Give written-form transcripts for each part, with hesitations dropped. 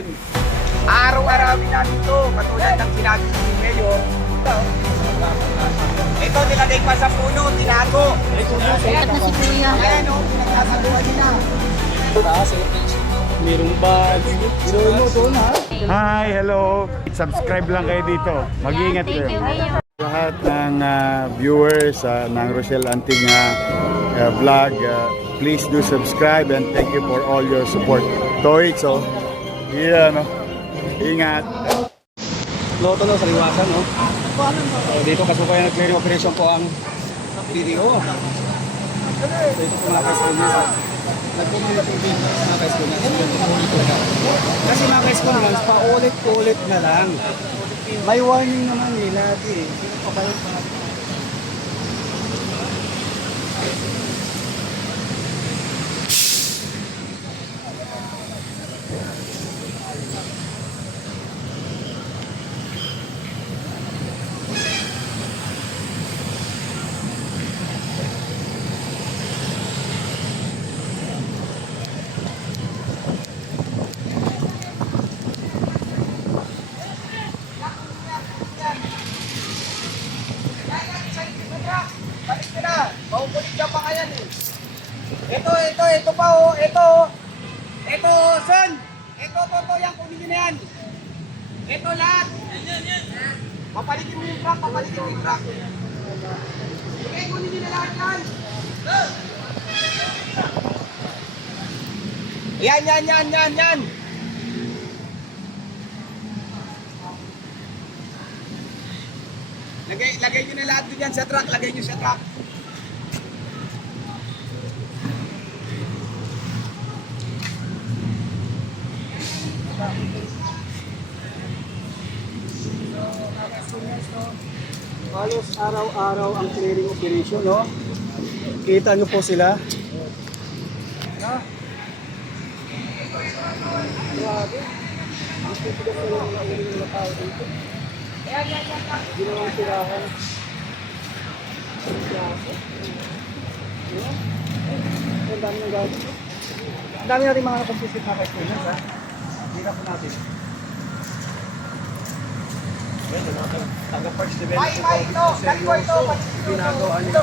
taon. Araw-arawin namin ito, katulad ng sinabi ni Mayor. Ito, nilagay pa sa puno, tinago. At na si Kuya. Ayan o, pinagsasaluhan nila. Merong bag. So, doon ha. Hi, hello. Subscribe lang kayo dito. Mag-iingat Thank you, kayo. Mayor. Lahat ng viewers ng Rochelle Antig vlog, please do subscribe and thank you for all your support. Toits, oh. Yeah, no. Ingat. Loto no, sariwasan no. So, dito kasukayan ng clearing operation po ang PDO. So, ito po mga ka-students. Nagpumilit-ulit mga ka-students. Kasi mga ka-students, paulit-ulit na lang. May warning naman eh, lagi. Okay. Balik ka na. Mahukulit ka pa kaya eh. Ito pa oh. Ito, son. Ito, yan. Kunin nyo na yan. Ito lahat. Papalikin mo yung truck. Okay, kunin nyo na lahat yan. Yan. Lagay nyo na lahat dyan sa truck. Lagay nyo sa truck. Halos araw-araw ang clearing operation, no? Kita nyo po sila. Ha? Grabe. Ang titigas na lang na ulit ng tao dito. Ginawang tirahan. Ang dami ng gamit. Ang dami natin mga nakompisit na ka-students, ha? Hirap po natin. Taga-parts development May ito. ginagawa niyo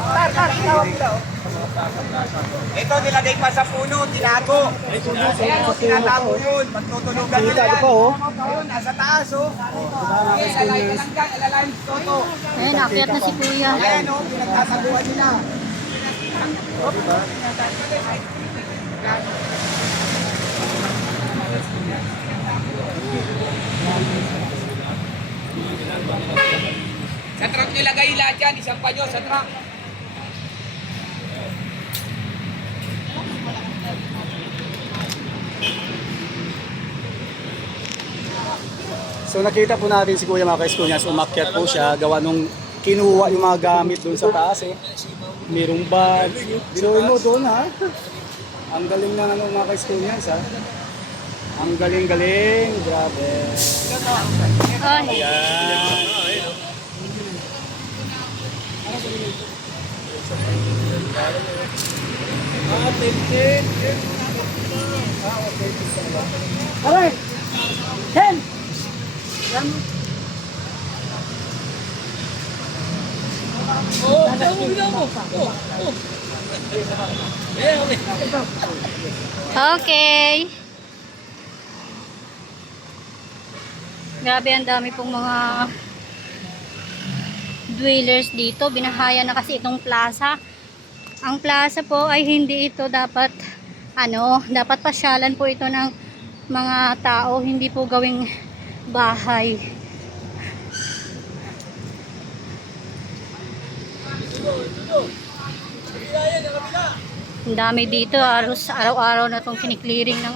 Ito, nilagay pa sa puno, tinago. Ayan o, tinatago yun. Magtutunugan nila yan. pa oh. Ayun, nasa taas o. Alalayan ka lang dyan, alalayan si Toto. Ayun, akyat na si Kuya. Ayan o, pinagsasaluhan nila. Sa truck nilagay lahat yan, isang panyo sa truck. So nakita po natin si Kuya mga ka-students, umakyat po siya, gawa nung kinuha yung mga gamit doon sa taas eh. Merong bag. So doon ha. Ang galing na ng mga ka-students ha. Ang galing-galing. Grabe. Ay, Yan. Aray! Ten! Okay. Grabe, ang dami pong mga dwellers dito. Binahaya na kasi itong plaza. Ang plaza po ay hindi ito dapat dapat pasyalan po ito ng mga tao, hindi po gawing bahay. Ang dami dito, araw-araw na itong kiniklearing ng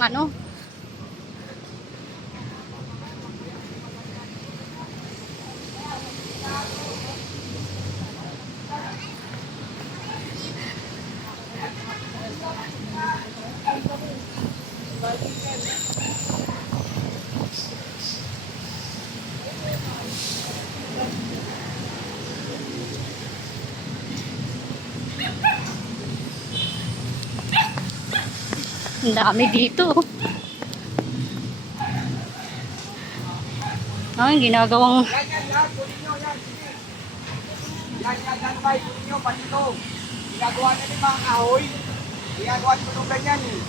Ang dami dito. Ang ginagawang Yan, lahat. Kunin nyo, yan. Sige. Yan, bay. Kunin nyo, pati ito. Ginagawa na rin mga kahoy. Ginagawa nyo nung ganyan eh.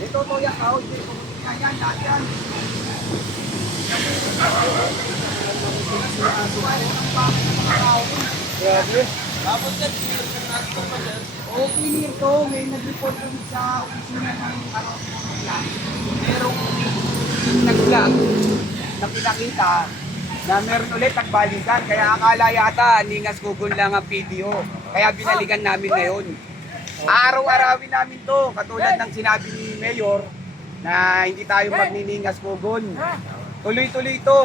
Ito, yung kahoy. Yan, lahat yan. Grabe. Okay nito, may nag-report kami sa opisina ng merong nag-vlog na pinakita na meron ulit nagbalikan. Kaya akala yata Ningas Kugon lang ang video. Kaya binalikan namin ngayon. Araw-arawin namin to, katulad ng sinabi ni Mayor na hindi tayo magniningas Kugon. Tuloy-tuloy ito.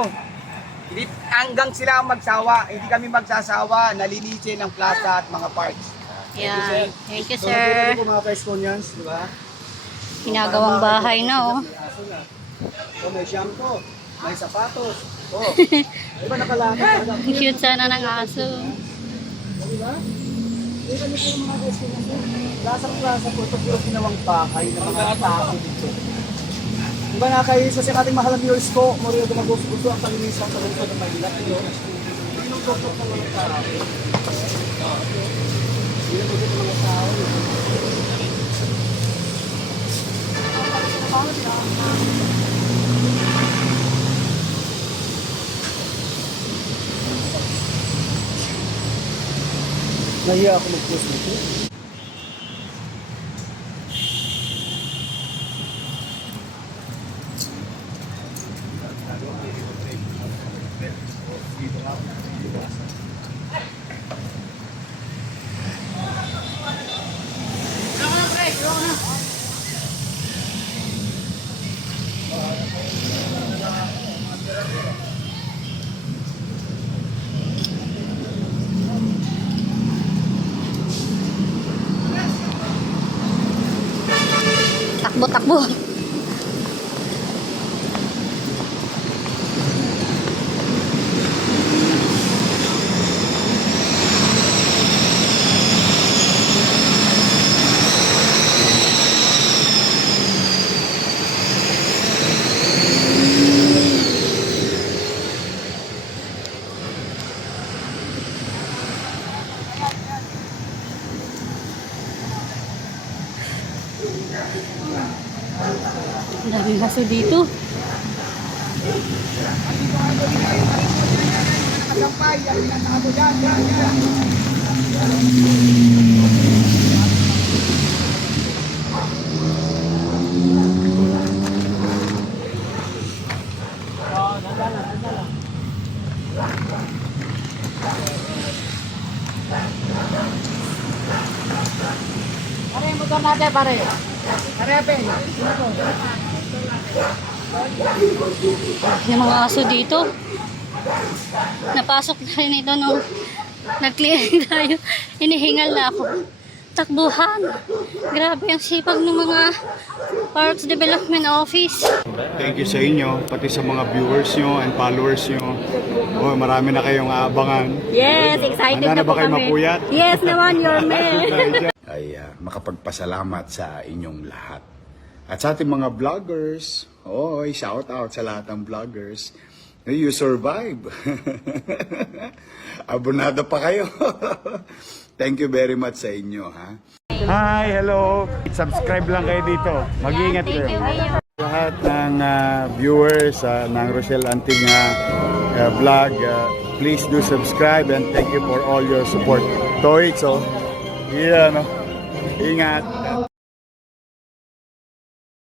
Hanggang sila ang magsawa, hindi kami magsasawa, nalinisin ang plaza at mga parks. yan. Thank you, So, sir. nandito po mga ka-Estonians, di ba? Ginagawang bahay na, oh. May aso na. So, may shampoo, may sapatos. Oh, di ba nakalakad talaga? Ang cute sana ng aso. Di ba? Di ba nito yung mga Estonians? Lasang-lasa po, ito puro ginawang pakay ng mga tao dito. Di ba nakakaisa sa ating mahal na viewers ko, Mario Dumagoso, ang palinisang sa lungsod ng Maynila. Pinugokot ng mga tao. Pinugokot ng mga tao. Nahiya ako mag-post nito. Takbo, takbo. Ang daming aso dito. Nakasampay, yan, nakatago yan, yan. Pare, motor natin, pare. Pare, Ben. Yung mga aso dito. Napasok na rin ito nung nag-clearing tayo. Hinihingal na ako. Takbuhan. Grabe ang sipag ng mga Parks Development Office. Thank you sa inyo, pati sa mga viewers nyo and followers nyo. Oh, marami na kayong aabangan. Yes, excited Handa na na ba po kayo kami. mapuyat? Yes naman, your man. Ay makapagpasalamat sa inyong lahat. At sa ating mga vloggers, shout out sa lahat ng vloggers. You survive. Abonado pa kayo. Thank you very much sa inyo, ha? Hi, hello. Subscribe lang kayo dito. Mag-iingat kayo. Lahat ng viewers ng Rochelle Antig vlog, please do subscribe and thank you for all your support. Toits, ingat.